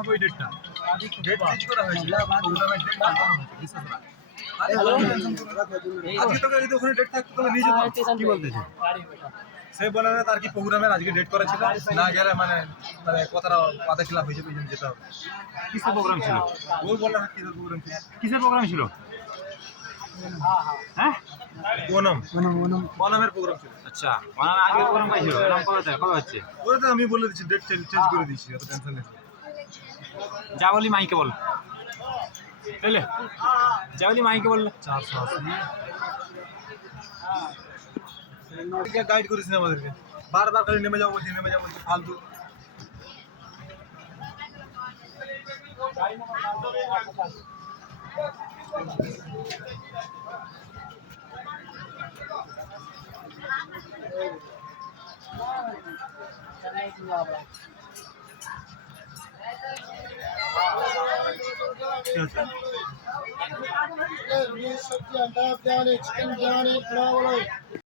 হবে ওই ডেটটা ডেট চেঞ্জ করা হয়েছে প্রোগ্রামের ডেট বিশ্বাস না আজকে তোকে যদি ওখানে ডেট থাকতো তাহলে নিয়ে যেতাম কি বলতেছে সে বলে না তার কি প্রোগ্রামের আজকে ডেট করা ছিল না গেলে মানে কথাটা কথা খিলাফ হয়েছে ওই জন্য যেতে হবে কিসের প্রোগ্রাম ছিল? ওই বললে কিসের প্রোগ্রাম ছিল কিসের প্রোগ্রাম ছিল? হ্যাঁ ওনামের প্রোগ্রাম ছিল আচ্ছা, ওনার আগের প্রোগ্রাম কই ছিল? ওনাম কবে হচ্ছে? ওটা তো আমি বলে দিচ্ছি ডেট চেঞ্জ করে দিয়েছি অত টেনশন নেই যা বলি মাইকে বল, বুঝলে? যা বলি মাইকে বল। 480 গাইড করিস না আমাদেরকে বারবার খালি নেমে যাবো বলছি ফালতু सब्जी अंडा बिरयानी चिकन बिरयानी पुलाव